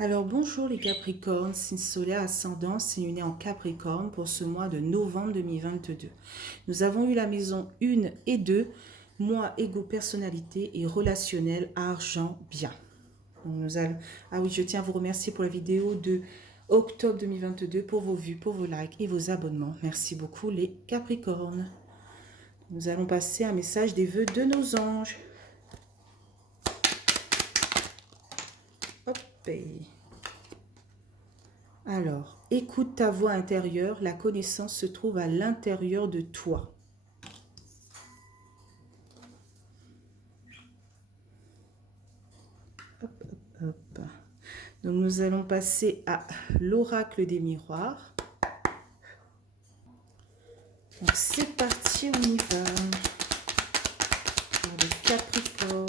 Alors bonjour les Capricornes, signe solaire ascendant, signe né en Capricorne pour ce mois de novembre 2022. Nous avons eu la maison 1 et 2, moi, égo, personnalité et relationnel, argent, bien. Donc nous allons... Ah oui, je tiens à vous remercier pour la vidéo de octobre 2022, pour vos vues, pour vos likes et vos abonnements. Merci beaucoup les Capricornes. Nous allons passer un message des vœux de nos anges. Hop. Alors, écoute ta voix intérieure, la connaissance se trouve à l'intérieur de toi. Hop, hop, hop. Donc, nous allons passer à l'oracle des miroirs. Donc, c'est parti, on y va. Pour les Capricornes.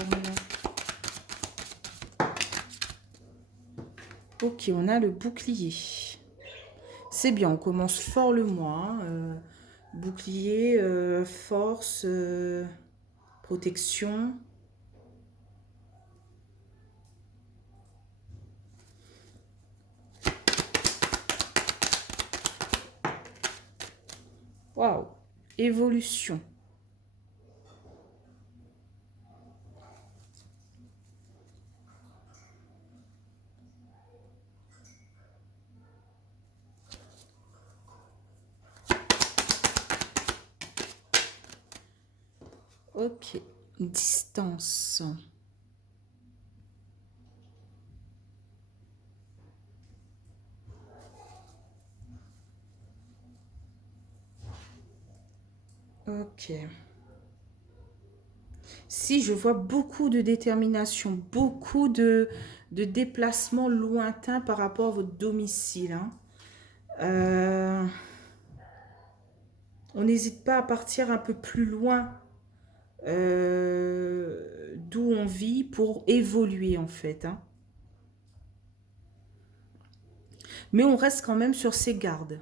Ok, on a le bouclier. C'est bien, on commence fort le mois. Bouclier, force, protection. Waouh, évolution. Ok, distance. Ok. Si je vois beaucoup de détermination, beaucoup de déplacements lointains par rapport à votre domicile. Hein. On n'hésite pas à partir un peu plus loin d'où on vit pour évoluer en fait. Hein. Mais on reste quand même sur ses gardes.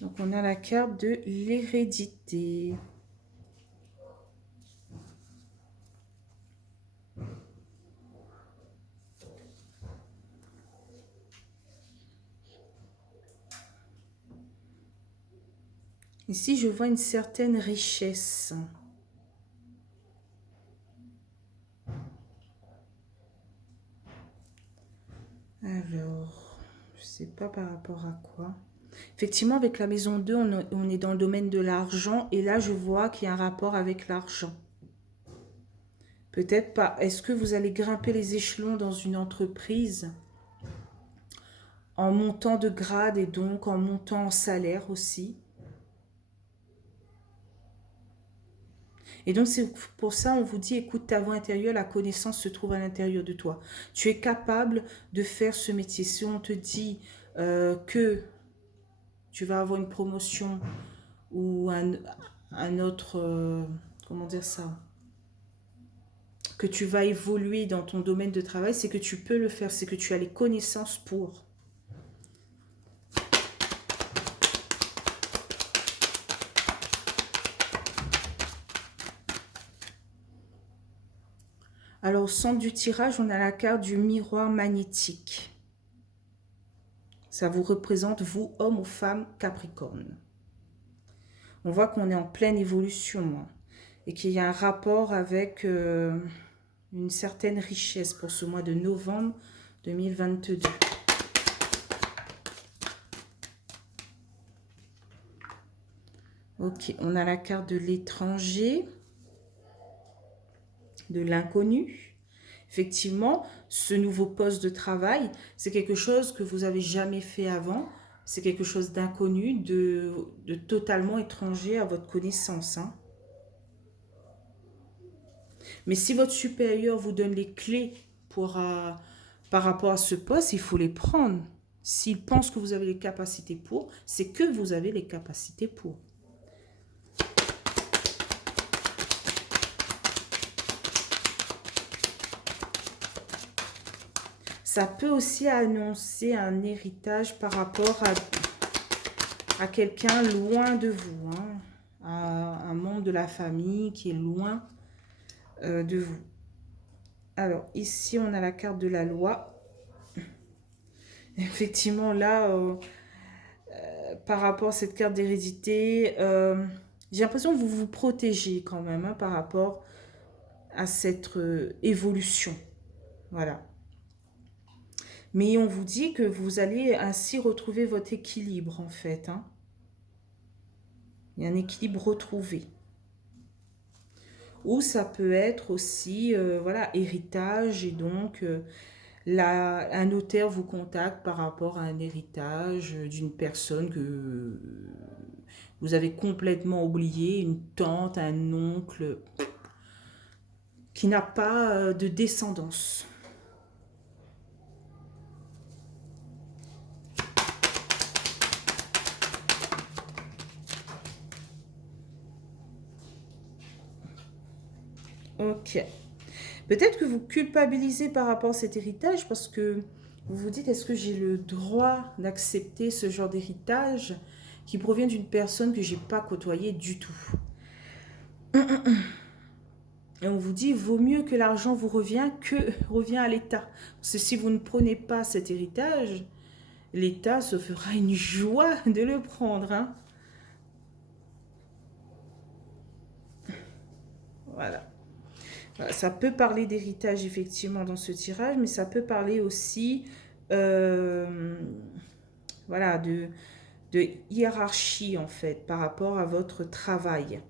Donc on a la carte de l'hérédité. Ici, je vois une certaine richesse. Alors, je ne sais pas par rapport à quoi. Effectivement, avec la maison 2, on est dans le domaine de l'argent. Et là, je vois qu'il y a un rapport avec l'argent. Peut-être pas. Est-ce que vous allez grimper les échelons dans une entreprise en montant de grade et donc en montant en salaire aussi? Et donc, c'est pour ça, on vous dit, écoute ta voix intérieure, la connaissance se trouve à l'intérieur de toi. Tu es capable de faire ce métier. Si on te dit que tu vas avoir une promotion ou un autre, comment dire ça, que tu vas évoluer dans ton domaine de travail, c'est que tu peux le faire, c'est que tu as les connaissances pour. Alors, au centre du tirage, on a la carte du miroir magnétique. Ça vous représente, vous, homme ou femme Capricorne. On voit qu'on est en pleine évolution, hein, et qu'il y a un rapport avec une certaine richesse pour ce mois de novembre 2022. Ok, on a la carte de l'étranger, de l'inconnu. Effectivement, ce nouveau poste de travail, c'est quelque chose que vous n'avez jamais fait avant. C'est quelque chose d'inconnu, de totalement étranger à votre connaissance. Hein. Mais si votre supérieur vous donne les clés pour, par rapport à ce poste, il faut les prendre. S'il pense que vous avez les capacités pour, c'est que vous avez les capacités pour. Ça peut aussi annoncer un héritage par rapport à quelqu'un loin de vous, hein, à un membre de la famille qui est loin de vous. Alors, ici, on a la carte de la loi. Effectivement, là, par rapport à cette carte d'hérédité, j'ai l'impression que vous vous protégez quand même, hein, par rapport à cette évolution. Voilà. Mais on vous dit que vous allez ainsi retrouver votre équilibre, en fait, hein. Il y a un équilibre retrouvé. Ou ça peut être aussi, voilà, héritage, et donc un notaire vous contacte par rapport à un héritage d'une personne que vous avez complètement oublié, une tante, un oncle, qui n'a pas de descendance. Ok. Peut-être que vous culpabilisez par rapport à cet héritage parce que vous vous dites, est-ce que j'ai le droit d'accepter ce genre d'héritage qui provient d'une personne que j'ai pas côtoyée du tout? Et on vous dit, vaut mieux que l'argent vous revient que revient à l'État. Parce que si vous ne prenez pas cet héritage, l'État se fera une joie de le prendre, hein. Voilà. Voilà, ça peut parler d'héritage effectivement dans ce tirage, mais ça peut parler aussi euh, voilà, de hiérarchie en fait par rapport à votre travail.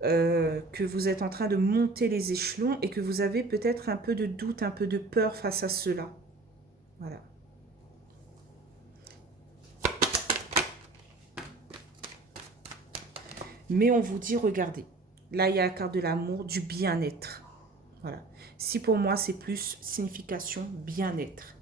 Que vous êtes en train de monter les échelons et que vous avez peut-être un peu de doute, un peu de peur face à cela. Voilà. Mais on vous dit, regardez, là il y a la carte de l'amour, du bien-être. Voilà. Si pour moi c'est plus signification bien-être.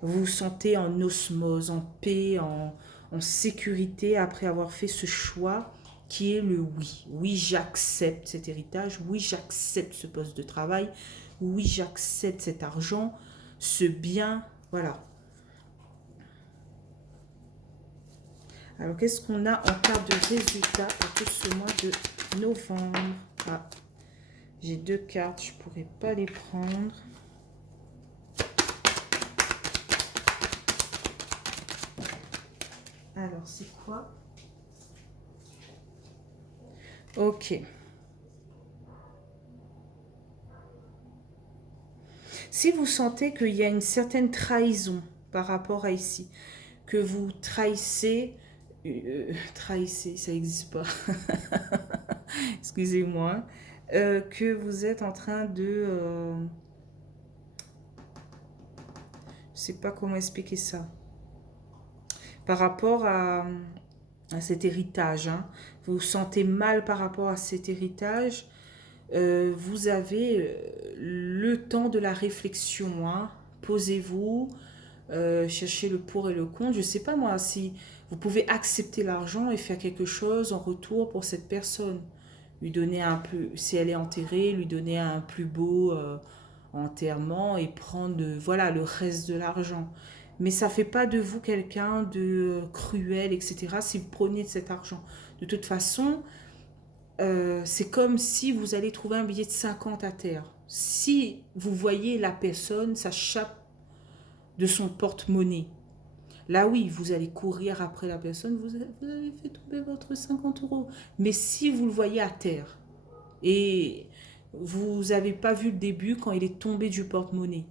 Vous vous sentez en osmose, en paix, en sécurité après avoir fait ce choix qui est le oui. Oui, j'accepte cet héritage. Oui, j'accepte ce poste de travail. Oui, j'accepte cet argent, ce bien. Voilà. Alors, qu'est-ce qu'on a en carte de résultat pour ce mois de novembre? Ah, j'ai deux cartes, je ne pourrais pas les prendre. Alors, c'est quoi? Ok. Si vous sentez qu'il y a une certaine trahison par rapport à ici, que vous trahissez, ça n'existe pas, excusez-moi, que vous êtes en train de, je sais pas comment expliquer ça, par rapport à cet héritage, hein. Vous vous sentez mal par rapport à cet héritage, vous avez le temps de la réflexion, hein. Posez-vous, cherchez le pour et le contre. Je ne sais pas moi si vous pouvez accepter l'argent et faire quelque chose en retour pour cette personne. Lui donner un peu, si elle est enterrée, lui donner un plus beau enterrement et prendre voilà, le reste de l'argent. Mais ça ne fait pas de vous quelqu'un de cruel, etc. si vous preniez de cet argent. De toute façon, c'est comme si vous allez trouver un billet de 50 à terre. Si vous voyez la personne s'échappe de son porte-monnaie, là oui, vous allez courir après la personne, vous avez fait tomber votre 50 euros. Mais si vous le voyez à terre et vous n'avez pas vu le début quand il est tombé du porte-monnaie,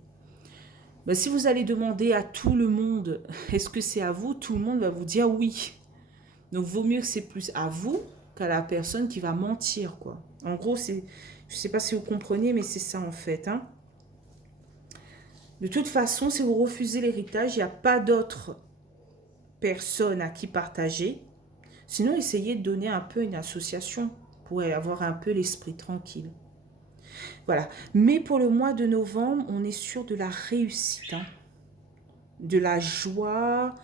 ben si vous allez demander à tout le monde, est-ce que c'est à vous, tout le monde va vous dire oui. Donc, vaut mieux que c'est plus à vous qu'à la personne qui va mentir, quoi. En gros, c'est, je ne sais pas si vous comprenez, mais c'est ça en fait, hein. De toute façon, si vous refusez l'héritage, il n'y a pas d'autre personne à qui partager. Sinon, essayez de donner un peu une association pour avoir un peu l'esprit tranquille. Voilà. Mais pour le mois de novembre, on est sûr de la réussite, hein, de la joie.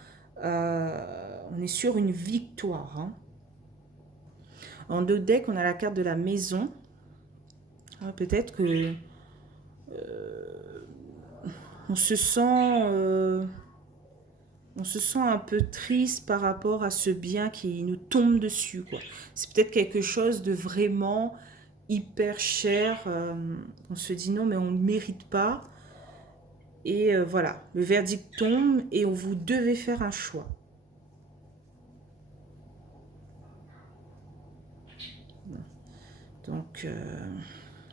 On est sur une victoire, hein. En deux decks, on a la carte de la maison. Ah, peut-être que On se sent... on se sent un peu triste par rapport à ce bien qui nous tombe dessus, quoi. C'est peut-être quelque chose de vraiment hyper cher. On se dit non, mais on ne le mérite pas. Et voilà, le verdict tombe et vous devez faire un choix. Donc,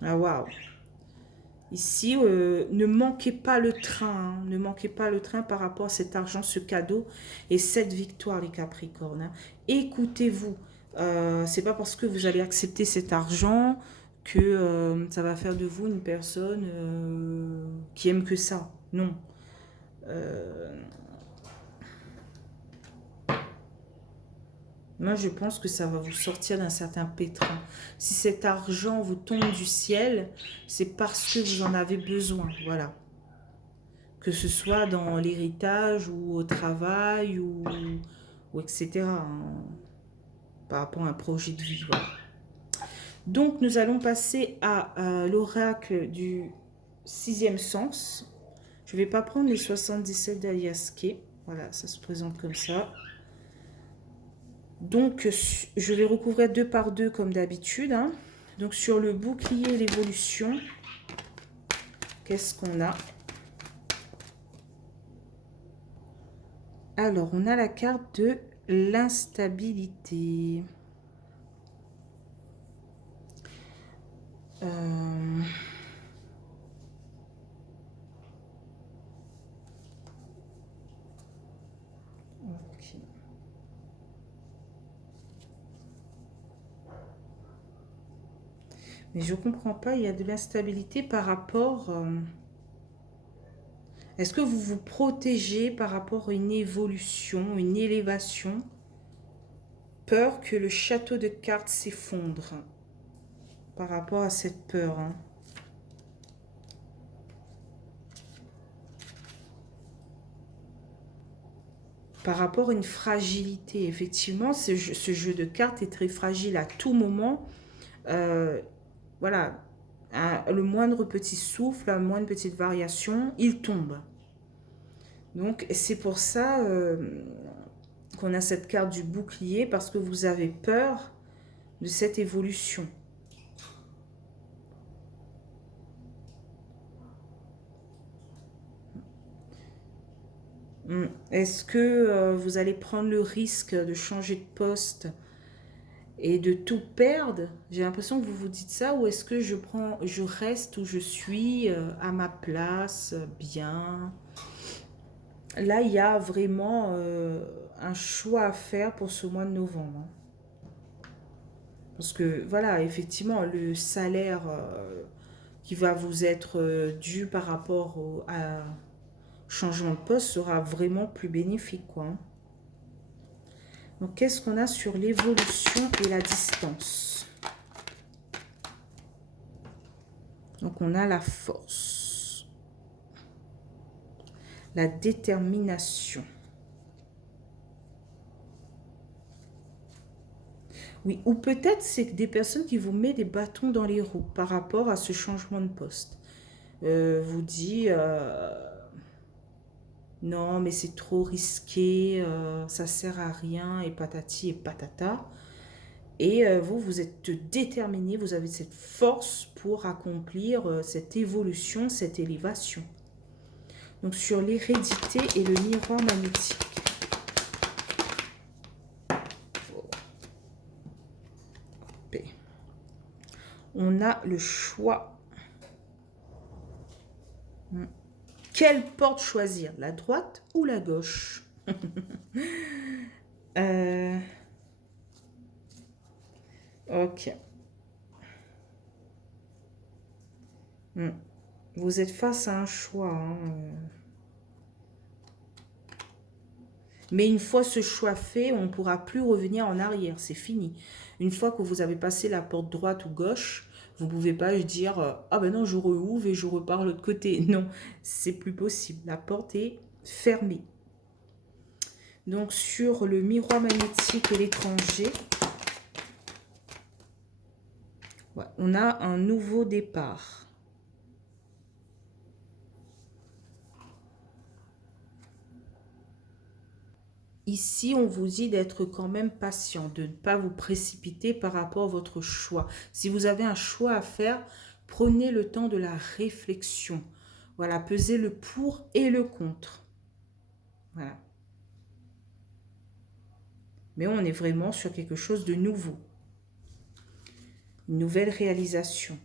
ah waouh. Ici, ne manquez pas le train, hein. Ne manquez pas le train par rapport à cet argent, ce cadeau et cette victoire, les Capricornes, hein. Écoutez-vous. C'est pas parce que vous allez accepter cet argent que ça va faire de vous une personne qui aime que ça. Non. Euh, Moi, je pense que ça va vous sortir d'un certain pétrin. Si cet argent vous tombe du ciel, c'est parce que vous en avez besoin. Voilà. Que ce soit dans l'héritage ou au travail ou etc., hein, par rapport à un projet de vie. Voilà. Donc, nous allons passer à l'oracle du sixième sens. Je ne vais pas prendre les 77 d'Alias Kay. Voilà, ça se présente comme ça. Donc, je vais recouvrir 2 par 2 comme d'habitude, hein. Donc, sur le bouclier l'évolution, qu'est-ce qu'on a? Alors, on a la carte de l'instabilité. Ok. Mais je comprends pas, il y a de l'instabilité par rapport... est-ce que vous vous protégez par rapport à une évolution, une élévation? Peur que le château de cartes s'effondre par rapport à cette peur, hein. Par rapport à une fragilité. Effectivement, ce jeu de cartes est très fragile à tout moment. Voilà, le moindre petit souffle, la moindre petite variation, il tombe. Donc, c'est pour ça qu'on a cette carte du bouclier, parce que vous avez peur de cette évolution. Est-ce que vous allez prendre le risque de changer de poste et de tout perdre? J'ai l'impression que vous vous dites ça. Ou est-ce que je reste où je suis, à ma place, bien? Là, il y a vraiment un choix à faire pour ce mois de novembre, hein. Parce que, voilà, effectivement, le salaire qui va vous être dû par rapport à changement de poste sera vraiment plus bénéfique, quoi, hein. Donc, qu'est-ce qu'on a sur l'évolution et la distance? Donc, on a la force, la détermination. Oui, ou peut-être c'est des personnes qui vous mettent des bâtons dans les roues par rapport à ce changement de poste. Vous dit non, mais c'est trop risqué, ça sert à rien, et patati et patata. Et vous, vous êtes déterminé, vous avez cette force pour accomplir cette évolution, cette élévation. Donc sur l'hérédité et le miroir magnétique. On a le choix. Quelle porte choisir? La droite ou la gauche? Ok. Vous êtes face à un choix, hein. Mais une fois ce choix fait, on ne pourra plus revenir en arrière. C'est fini. Une fois que vous avez passé la porte droite ou gauche, vous ne pouvez pas dire ah ben non, je rouvre et je repars de l'autre côté. Non, c'est plus possible. La porte est fermée. Donc sur le miroir magnétique et l'étranger, ouais, on a un nouveau départ. ici, on vous dit d'être quand même patient, de ne pas vous précipiter par rapport à votre choix. Si vous avez un choix à faire, prenez le temps de la réflexion. Voilà, pesez le pour et le contre. Voilà. Mais on est vraiment sur quelque chose de nouveau. Une nouvelle réalisation.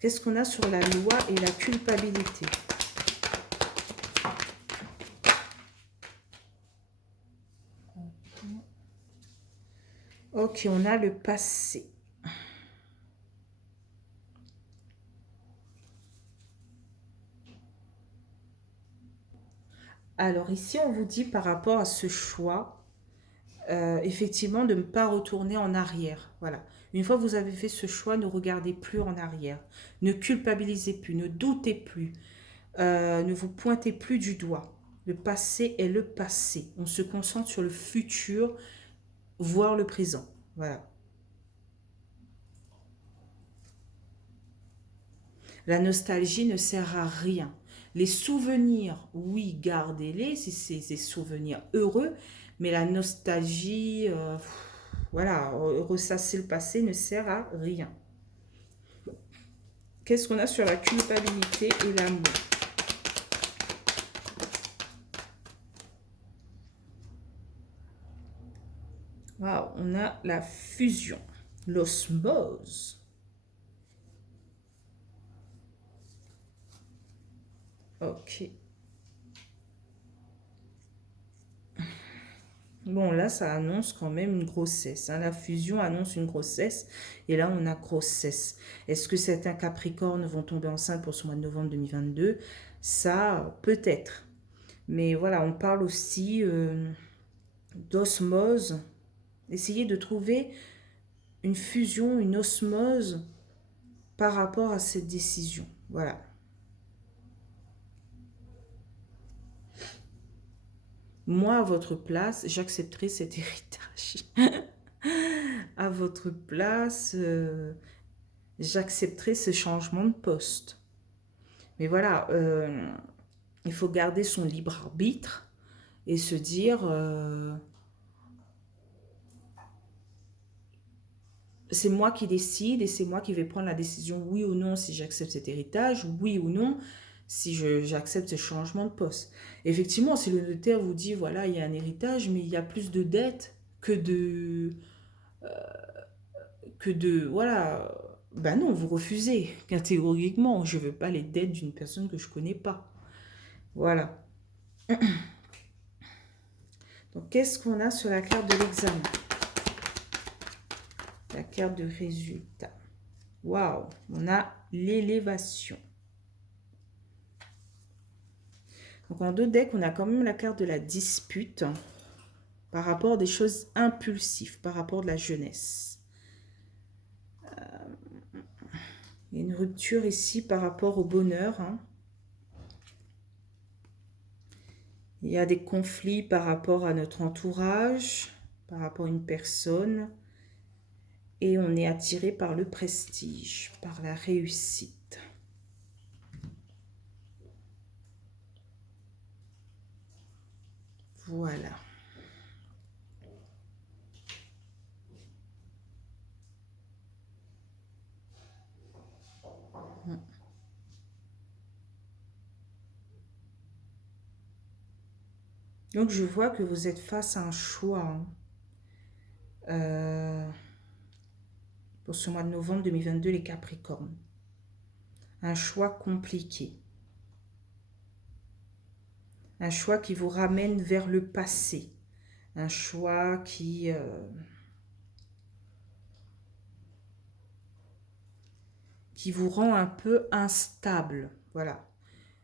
Qu'est-ce qu'on a sur la loi et la culpabilité? Ok, on a le passé. Alors ici, on vous dit par rapport à ce choix, effectivement, de ne pas retourner en arrière. Voilà. Une fois que vous avez fait ce choix, ne regardez plus en arrière. Ne culpabilisez plus, ne doutez plus, ne vous pointez plus du doigt. Le passé est le passé. On se concentre sur le futur, voire le présent. Voilà. La nostalgie ne sert à rien. Les souvenirs, oui, gardez-les si c'est des souvenirs heureux, mais la nostalgie, voilà, ressasser le passé ne sert à rien. Qu'est-ce qu'on a sur la culpabilité et l'amour? Wow, on a la fusion, l'osmose. Ok. Bon, là, ça annonce quand même une grossesse, hein. La fusion annonce une grossesse. Et là, on a grossesse. Est-ce que certains Capricornes vont tomber enceintes pour ce mois de novembre 2022? Ça, peut-être. Mais voilà, on parle aussi d'osmose. Essayez de trouver une fusion, une osmose par rapport à cette décision. Voilà. Moi, à votre place, j'accepterai cet héritage. À votre place, j'accepterai ce changement de poste. Mais voilà, il faut garder son libre arbitre et se dire, c'est moi qui décide et c'est moi qui vais prendre la décision, oui ou non, si j'accepte cet héritage, oui ou non, si j'accepte ce changement de poste. Effectivement, si le notaire vous dit, voilà, il y a un héritage, mais il y a plus de dettes voilà, ben non, vous refusez, catégoriquement, je ne veux pas les dettes d'une personne que je ne connais pas. Voilà. Donc, qu'est-ce qu'on a sur la carte de l'examen? La carte de résultat. Waouh, on a l'élévation. Donc, en deux decks, on a quand même la carte de la dispute par rapport à des choses impulsives, par rapport à la jeunesse. Il y a une rupture ici par rapport au bonheur, hein. Il y a des conflits par rapport à notre entourage, par rapport à une personne. Et on est attiré par le prestige, par la réussite. Voilà. Donc, je vois que vous êtes face à un choix, hein. Pour ce mois de novembre 2022, les Capricornes. Un choix compliqué. Un choix qui vous ramène vers le passé. Un choix qui vous rend un peu instable. Voilà.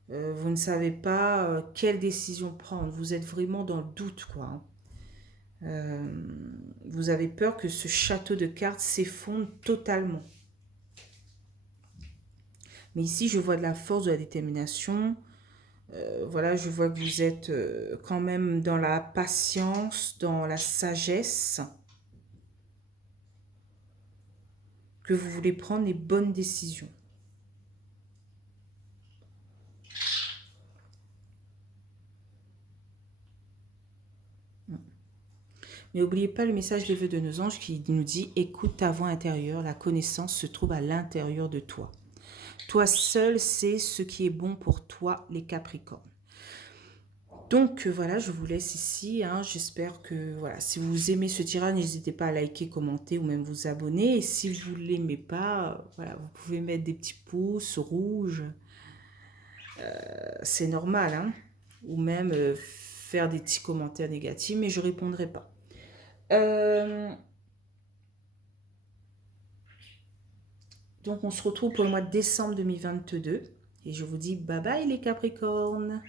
Vous ne savez pas quelle décision prendre. Vous êtes vraiment dans le doute, quoi, hein. Vous avez peur que ce château de cartes s'effondre totalement. Mais ici, je vois de la force, de la détermination. Voilà, je vois que vous êtes quand même dans la patience, dans la sagesse. Que vous voulez prendre les bonnes décisions. Mais n'oubliez pas le message des vœux de nos anges qui nous dit « Écoute ta voix intérieure, la connaissance se trouve à l'intérieur de toi. Toi seul sais ce qui est bon pour toi, les Capricornes. » Donc voilà, je vous laisse ici. Hein. J'espère que voilà, si vous aimez ce tirage, n'hésitez pas à liker, commenter ou même vous abonner. Et si vous ne l'aimez pas, voilà, vous pouvez mettre des petits pouces rouges. C'est normal, hein. Ou même faire des petits commentaires négatifs, mais je ne répondrai pas. Donc on se retrouve pour le mois de décembre 2022. Et je vous dis bye bye les Capricornes.